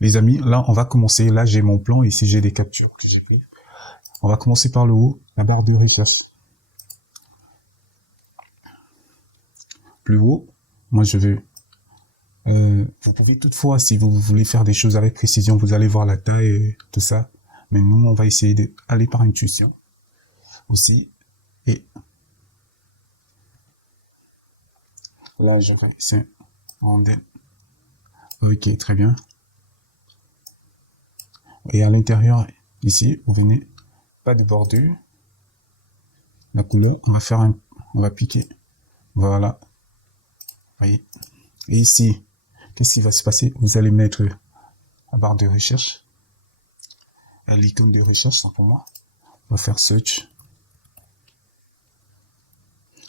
les amis, là, on va commencer. Là, j'ai mon plan. Ici, j'ai des captures que j'ai prises. On va commencer par le haut, la barre de recherche. Plus haut, moi, je veux. Vous pouvez toutefois, si vous voulez faire des choses avec précision, vous allez voir la taille et tout ça. Mais nous, on va essayer d'aller par intuition aussi. Et là, j'aurai, c'est en D. Ok, très bien. Et à l'intérieur, ici, vous venez, pas de bordure. La couleur, on va piquer. Voilà. Voyez. Et ici, qu'est-ce qui va se passer? Vous allez mettre la barre de recherche, l'icône de recherche, pour moi. On va faire search.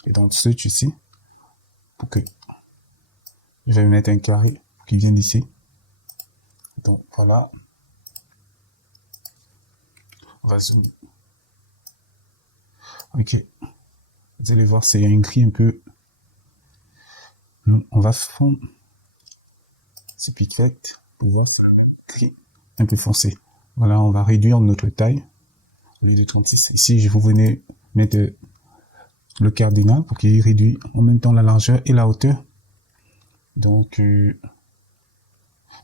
Et dans search ici, pour que je vais mettre un carré qui vient d'ici. Donc voilà. On va zoomer. Ok. Vous allez voir, c'est un gris un peu. On va fondre. C'est perfect. Pour voir, c'est gris un peu foncé. Voilà, on va réduire notre taille. Au lieu de 36. Ici, je vous venez mettre le cardinal pour qu'il réduit en même temps la largeur et la hauteur. Donc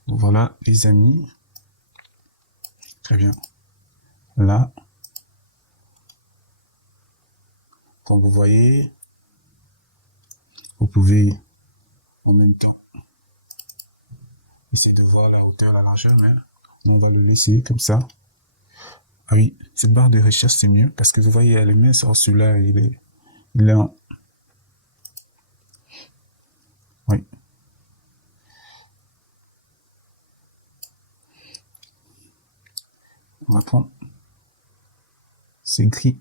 voilà, les amis. Très bien. Là, comme vous voyez, vous pouvez en même temps essayer de voir la hauteur, la largeur, mais on va le laisser comme ça. Ah oui, cette barre de recherche, c'est mieux parce que vous voyez, elle est mince. Or, celui-là, il est en... Oui. On va prendre ces gris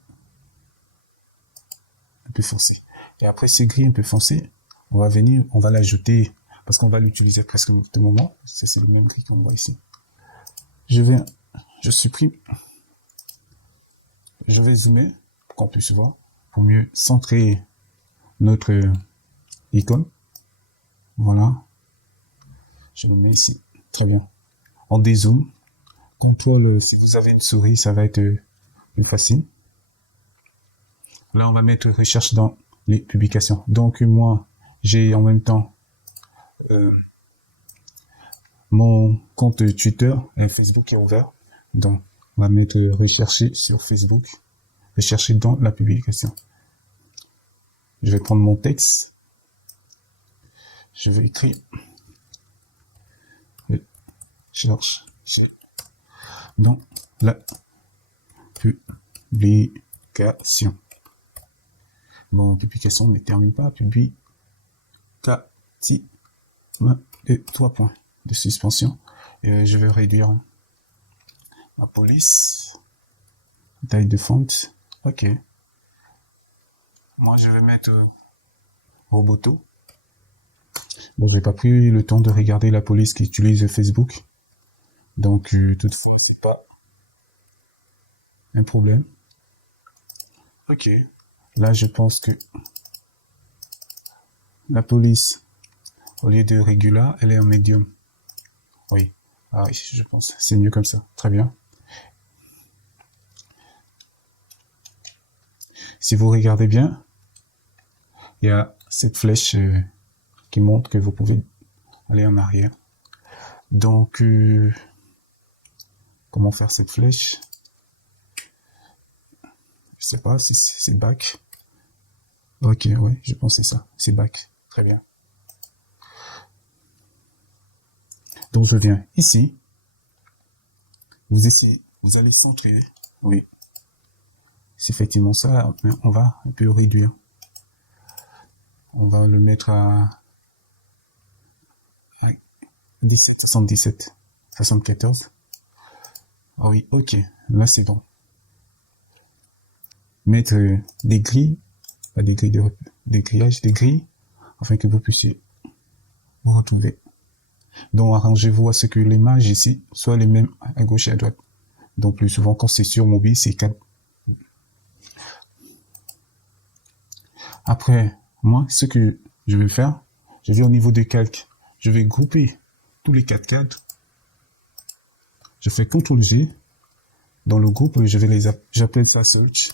un peu foncé. Et après ces gris un peu foncé, on va venir, on va l'ajouter parce qu'on va l'utiliser presque au tout moment. C'est le même gris qu'on voit ici. Je supprime, je vais zoomer pour qu'on puisse voir, pour mieux centrer notre icône. Voilà. Je le mets ici. Très bien. On dézoome. Contrôle, si vous avez une souris, ça va être plus facile. Là, on va mettre recherche dans les publications. Donc, moi, j'ai en même temps mon compte Twitter et Facebook est ouvert. Donc, on va mettre rechercher sur Facebook, rechercher dans la publication. Je vais prendre mon texte. Je vais écrire cherche dans la publication. Bon, publication ne termine pas. Publication. 3 points de suspension. Et je vais réduire ma police. Taille de font. Ok. Moi, je vais mettre Roboto. Je n'ai pas pris le temps de regarder la police qui utilise Facebook. Donc, toutefois, c'est pas un problème. Ok. Là, je pense que la police, au lieu de régular, elle est en médium. Oui. Ah oui, je pense. C'est mieux comme ça. Très bien. Si vous regardez bien, il y a cette flèche qui montre que vous pouvez aller en arrière. Donc, comment faire cette flèche? Je sais pas si c'est back. Ok, ouais, je pense que c'est ça. C'est back. Très bien. Donc, je viens ici. Vous essayez, vous allez centrer. Oui. C'est effectivement ça. On va un peu réduire. On va le mettre à 17, 77, 74. Ah oui, ok. Là, c'est bon. Mettre des grilles, pas des grilles des grillages, des grilles, afin que vous puissiez vous retrouver. Donc, arrangez-vous à ce que les images ici soient les mêmes à gauche et à droite. Donc, plus souvent, quand c'est sur mobile, c'est 4. Après, moi, ce que je vais faire, je vais au niveau des calques, je vais grouper tous les 4 cadres je fais CTRL-G. Dans le groupe, j'appelle ça search.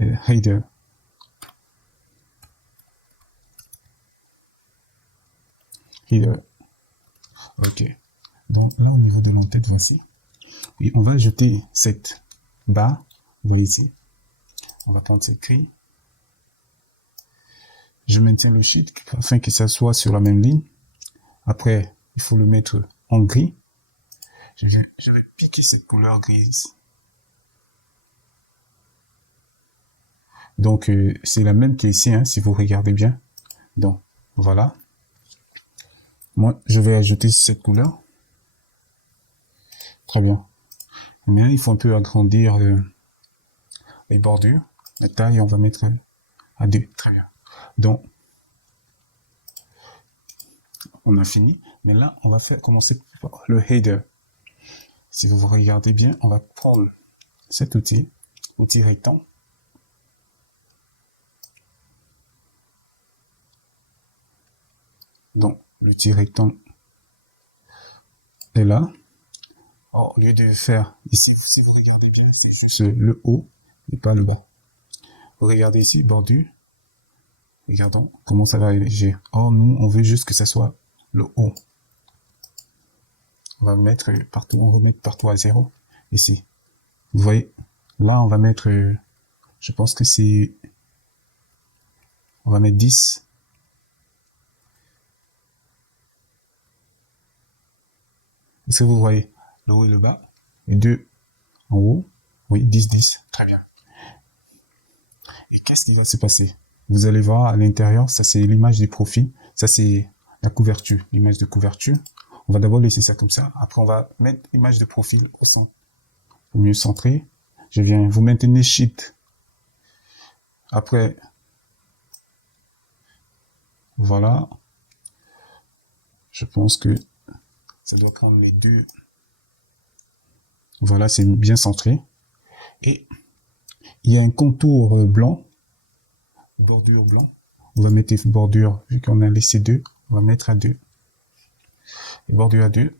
Et header. Header. Ok. Donc là, au niveau de l'entête, voici. Oui, on va ajouter cette barre ici. On va prendre cette grille. Je maintiens le shift afin que ça soit sur la même ligne. Après, il faut le mettre en gris. Je vais piquer cette couleur grise. Donc, c'est la même qu'ici, hein, si vous regardez bien. Donc, voilà. Moi, je vais ajouter cette couleur. Très bien. Mais il faut un peu agrandir les bordures. La taille, on va mettre à 2. Très bien. Donc, on a fini. Mais là, on va commencer par le header. Si vous regardez bien, on va prendre cet outil rectangle. Donc, l'outil rectangle est là. Alors, au lieu de faire ici, si vous regardez bien, c'est le haut et pas le bas. Vous regardez ici, bordure. Regardons comment ça va éléger. Or, nous, on veut juste que ça soit le haut. On va mettre partout à 0. Ici. Vous voyez, là, on va mettre, je pense que c'est, on va mettre 10. Est-ce que vous voyez le haut et le bas? Les deux en haut. Oui, 10, 10. Très bien. Et qu'est-ce qui va se passer? Vous allez voir à l'intérieur, ça c'est l'image des profils. Ça c'est la couverture, l'image de couverture. On va d'abord laisser ça comme ça. Après, on va mettre l'image de profil au centre. Pour mieux centrer, je viens, vous maintenez Shift. Après, voilà. Je pense que ça doit prendre les deux. Voilà, c'est bien centré. Et il y a un contour blanc, bordure blanc. On va mettre bordure, vu qu'on a laissé 2, on va mettre à 2. Et bordure à 2.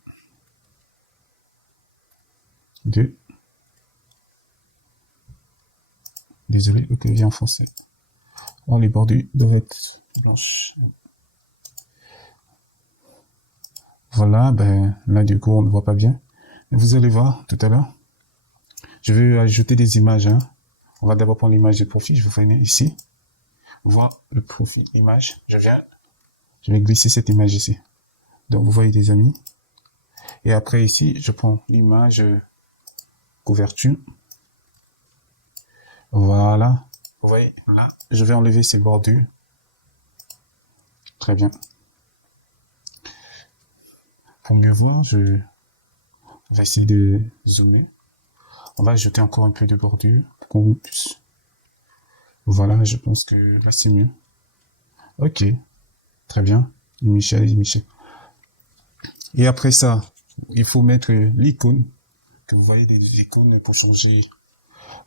2. Désolé, le clavier en français. Oh, les bordures doivent être blanches. Voilà, ben là du coup on ne voit pas bien. Mais vous allez voir tout à l'heure. Je vais ajouter des images. Hein. On va d'abord prendre l'image de profil. Je vais venir ici. Voir le profil image. Je vais glisser cette image ici. Donc vous voyez les amis. Et après ici, je prends l'image couverture. Voilà. Vous voyez là, je vais enlever ces bordures. Très bien. Pour mieux voir, on va essayer de zoomer. On va ajouter encore un peu de bordure pour qu'on puisse. Voilà, je pense que là c'est mieux. Ok, très bien. Michel. Et après ça, il faut mettre l'icône, que vous voyez des icônes pour changer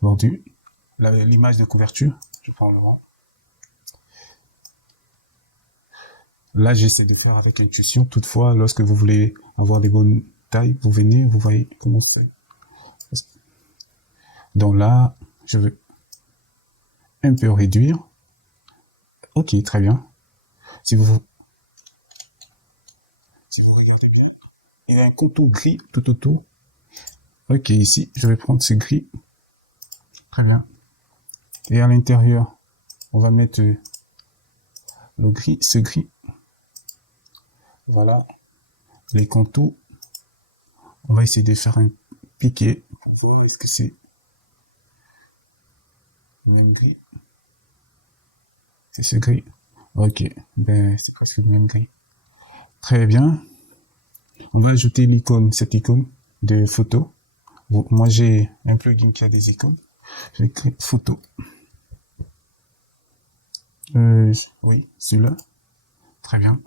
bordure. L'image de couverture, je prends le rang. Là, j'essaie de faire avec intuition. Toutefois, lorsque vous voulez avoir des bonnes tailles, vous venez, vous voyez comment c'est. Donc là, je vais un peu réduire. Ok, très bien. Si vous regardez bien, il y a un contour gris tout autour. Ok, ici, je vais prendre ce gris. Très bien. Et à l'intérieur, on va mettre le gris, ce gris. Voilà. Les contours. On va essayer de faire un piqué. Est-ce que c'est le même gris? C'est ce gris. Ok. Ben, c'est presque le même gris. Très bien. On va ajouter l'icône, cette icône de photo. Bon, moi, j'ai un plugin qui a des icônes. Je vais créer photo. Oui, celui-là. Très bien.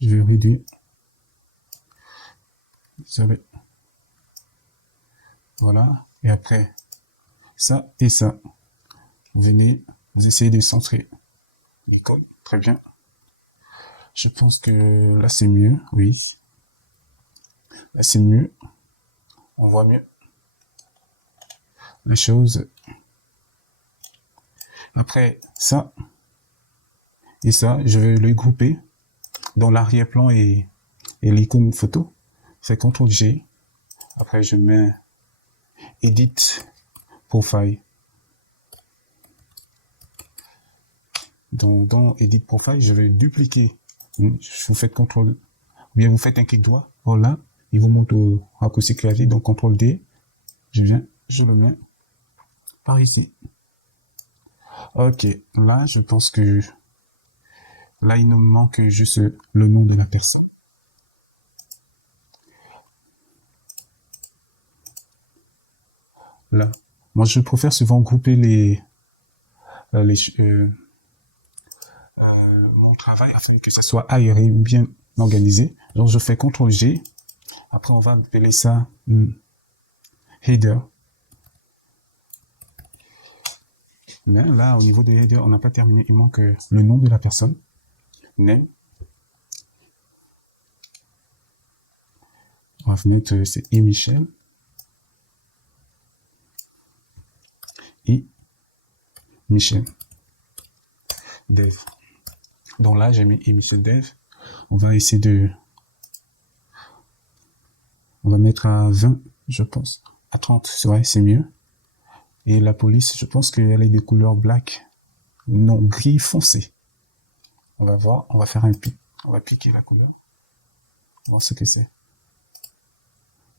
Je vais réduire. Désolé. Voilà. Et après, ça et ça. Vous venez, vous essayez de centrer l'icône. Très bien. Je pense que là, c'est mieux. Oui. Là, c'est mieux. On voit mieux les choses. Après, ça et ça, je vais les grouper dans l'arrière-plan et l'icône photo. Je fais CTRL G. Après, je mets Edit Profile. Dans Edit Profile, je vais dupliquer. Vous faites CTRL, ou bien vous faites un clic droit. Voilà. Il vous montre au raccourci clavier. Donc CTRL D. Je viens, je le mets par ici. Ok. Là, je pense que là, il nous manque juste le nom de la personne. Là. Moi, je préfère souvent grouper mon travail afin que ça soit aéré, bien organisé. Donc, je fais CTRL G. Après, on va appeler ça header. Mais là, au niveau de header, on n'a pas terminé. Il manque le nom de la personne. Name. On va mettre, c'est E. Michel. E. Michel. Dev. Donc là, j'ai mis E. Michel Dev. On va essayer de... On va mettre à 20, je pense. À 30, c'est vrai, c'est mieux. Et la police, je pense qu'elle est des couleurs black. Non, gris foncé. On va voir, on va faire un pic. On va piquer la couleur. On va voir ce que c'est.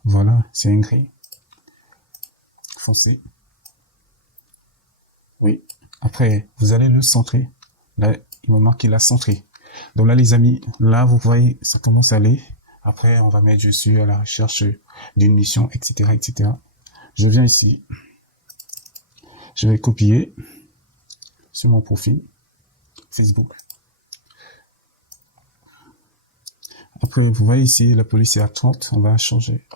Voilà, c'est un gris foncé. Oui. Après, vous allez le centrer. Là, il me marque qu'il a centré. Donc là, les amis, là, vous voyez, ça commence à aller. Après, on va mettre je suis à la recherche d'une mission, etc., etc. Je viens ici. Je vais copier sur mon profil Facebook. Après, vous voyez ici, la police est à 30. On va changer.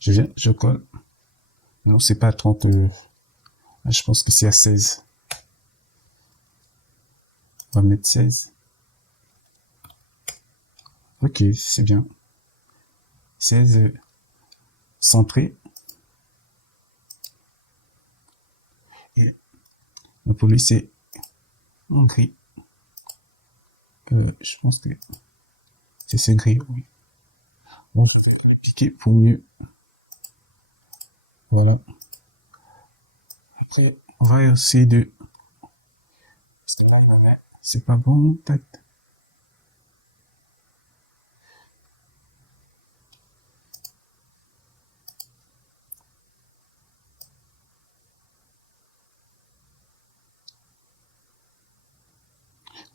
Je viens, je colle. Non, c'est pas à 30. Je pense que c'est à 16. On va mettre 16. Ok, c'est bien. 16 centré. Et la police est en gris. Je pense que c'est ce gris, oui. On va piquer pour mieux. Voilà. Après, on va essayer de... C'est pas bon, peut-être.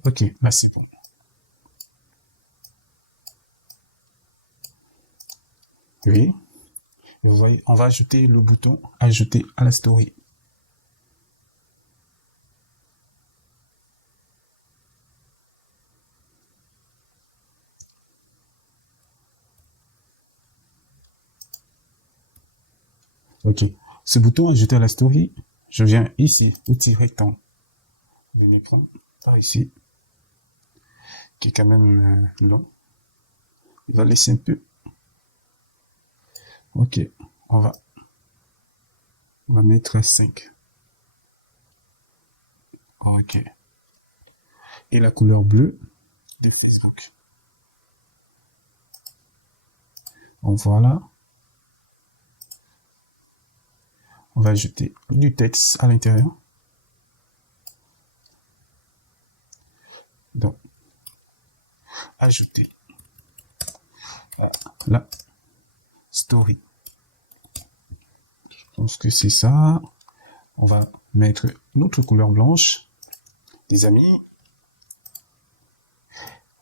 Ok, là c'est bon. Oui. Vous voyez, on va ajouter le bouton ajouter à la story. Ok. Ce bouton ajouter à la story, je viens ici, outil rectangle de l'écran, par ici, qui est quand même long. Il va laisser un peu. Ok, on va mettre 5. Ok. Et la couleur bleue de Facebook. Donc voilà. On va ajouter du texte à l'intérieur. Donc, ajouter la story. Je pense que c'est ça. On va mettre notre couleur blanche. Les amis,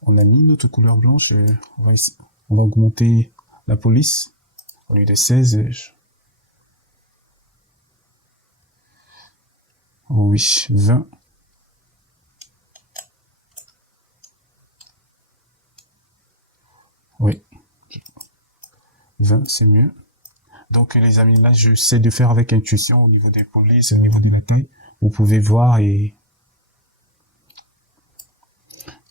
on a mis notre couleur blanche. On va augmenter la police. Au lieu de 16, oui, 20. Oui, 20, c'est mieux. Donc les amis, là, je sais de faire avec intuition au niveau des polices, au niveau de la taille. Vous pouvez voir et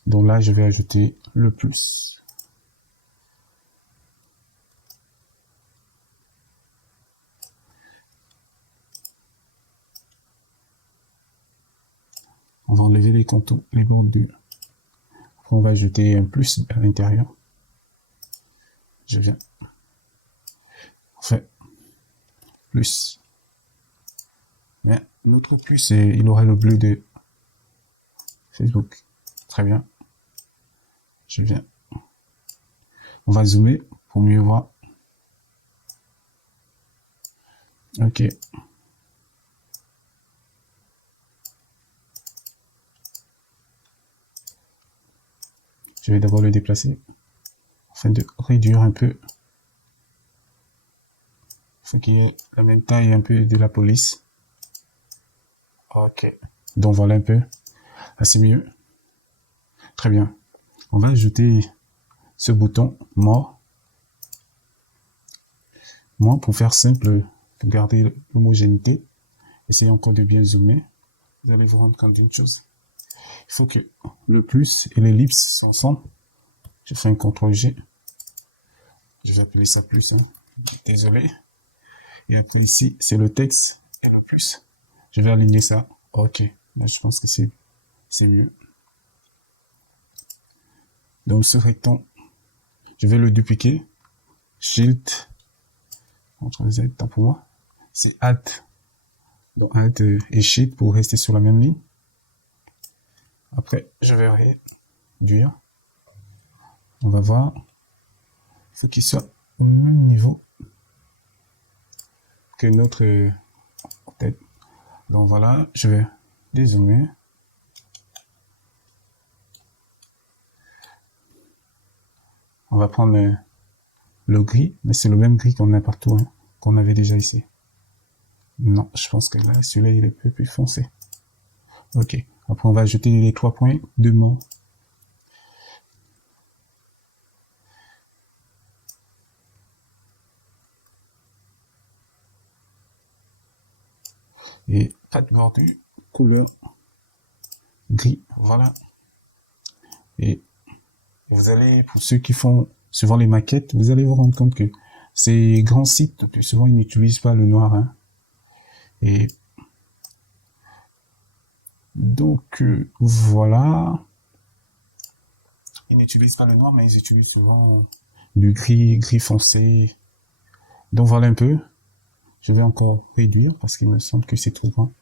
Donc là, je vais ajouter le plus. On va enlever les contours, les bordures. Après, on va ajouter un plus à l'intérieur. Je viens. On fait plus. Mais notre plus, il aura le bleu de Facebook. Très bien. Je viens. On va zoomer pour mieux voir. Ok. Je vais d'abord le déplacer afin de réduire un peu. Il faut qu'il y ait la même taille un peu de la police. Ok. Donc voilà un peu. Là c'est mieux. Très bien. On va ajouter ce bouton mort. Moi, pour faire simple, pour garder l'homogénéité, essayez encore de bien zoomer. Vous allez vous rendre compte d'une chose. Il faut que le plus et l'ellipse s'ensemble. Je fais un CTRL-G. Je vais appeler ça plus. Hein. Désolé. Et après ici, c'est le texte et le plus. Je vais aligner ça. Ok. Là, je pense que c'est mieux. Donc, ce rectangle, je vais le dupliquer. Shift. CTRL Z, tant pour moi. C'est Alt. Donc, Alt et Shift pour rester sur la même ligne. Après, je vais réduire. On va voir. Il faut qu'il soit au même niveau que notre tête. Donc voilà, je vais dézoomer. On va prendre le gris, mais c'est le même gris qu'on a partout, hein, qu'on avait déjà ici. Non, je pense que là, celui-là, il est un peu plus foncé. Ok. Après, on va ajouter les 3 points de mort. Et 4 bordures, couleur gris. Voilà. Et vous allez, pour ceux qui font souvent les maquettes, vous allez vous rendre compte que ces grands sites, le plus souvent, ils n'utilisent pas le noir. Hein. Et donc, voilà. Ils n'utilisent pas le noir, mais ils utilisent souvent du gris, gris foncé. Donc voilà un peu. Je vais encore réduire parce qu'il me semble que c'est trop grand.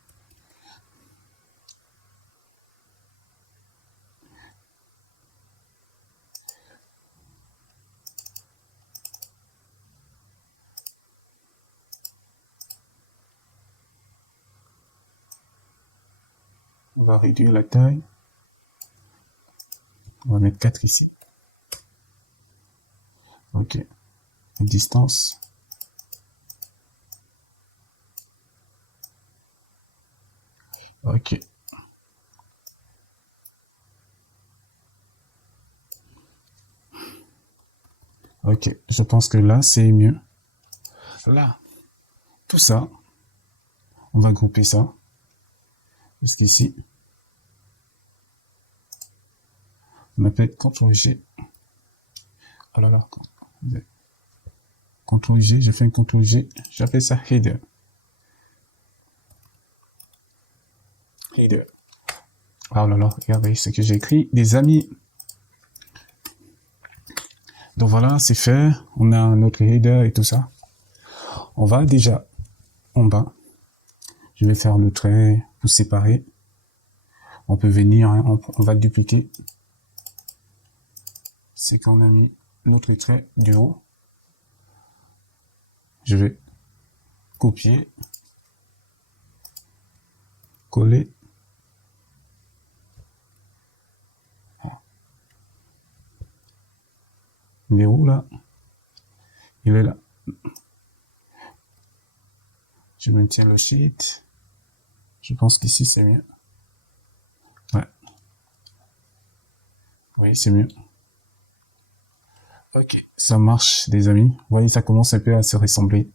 On va réduire la taille. On va mettre 4 ici. Ok. Distance. Ok. Ok. Je pense que là, c'est mieux. Là. Tout ça. On va grouper ça. Jusqu'ici. On appelle CTRL-G. Oh là là. CTRL-G, je fais un CTRL-G. J'appelle ça header. Header. Oh là là, regardez ce que j'ai écrit. Les amis. Donc voilà, c'est fait. On a notre header et tout ça. On va déjà en bas. Je vais faire le trait pour séparer. On peut venir, hein, on va dupliquer. C'est qu'on a mis notre trait du haut. Je vais copier, coller. Il est où là? Il est là. Je maintiens le sheet. Je pense qu'ici c'est mieux. Ouais. Oui, c'est mieux. Ok, ça marche, les amis. Vous voyez, ça commence un peu à se ressembler.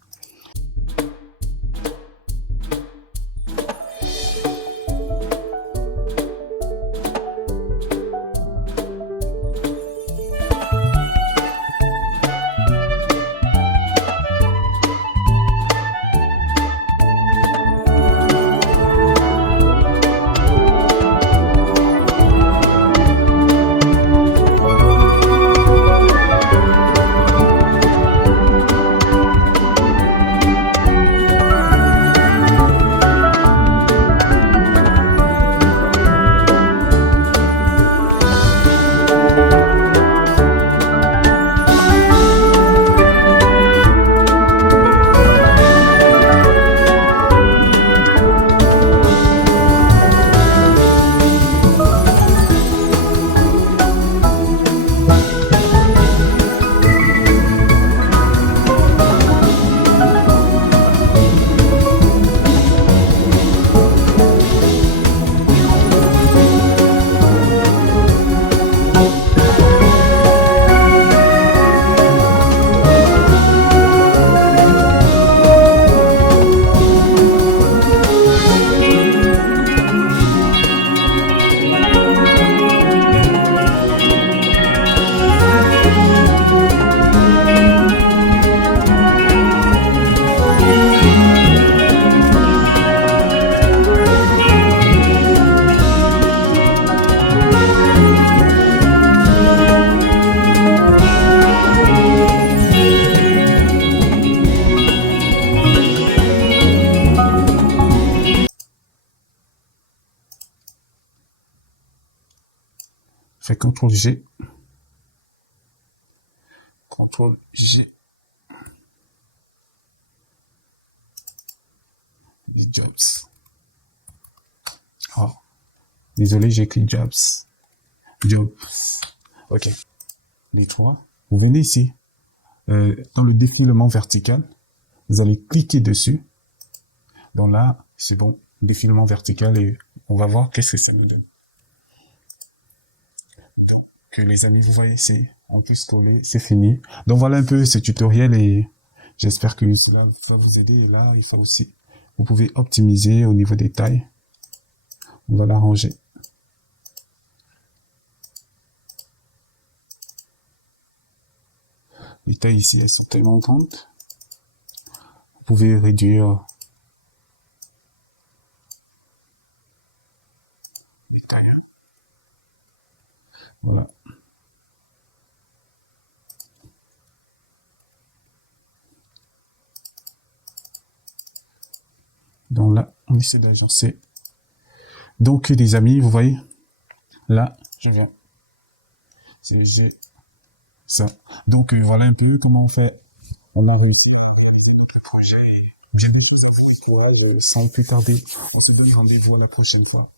fais CTRL G. CTRL G. Les jobs. Oh, désolé, j'ai écrit jobs. Jobs. Ok. Les trois. Vous venez ici. Dans le défilement vertical, vous allez cliquer dessus. Donc là, c'est bon. Défilement vertical et on va voir qu'est-ce que ça nous donne. Que les amis, vous voyez, c'est en plus collé, c'est fini. Donc voilà un peu ce tutoriel et j'espère que cela va vous aider. Et là, il faut aussi, vous pouvez optimiser au niveau des tailles. On va l'arranger. Les tailles ici, elles sont tellement grandes. Vous pouvez réduire les tailles. Voilà. Donc là, on essaie d'agencer. Donc les amis, vous voyez, là, je viens. J'ai ça. Donc voilà un peu comment on fait. On a réussi le projet. Bienvenue sans plus tarder. On se donne rendez-vous à la prochaine fois.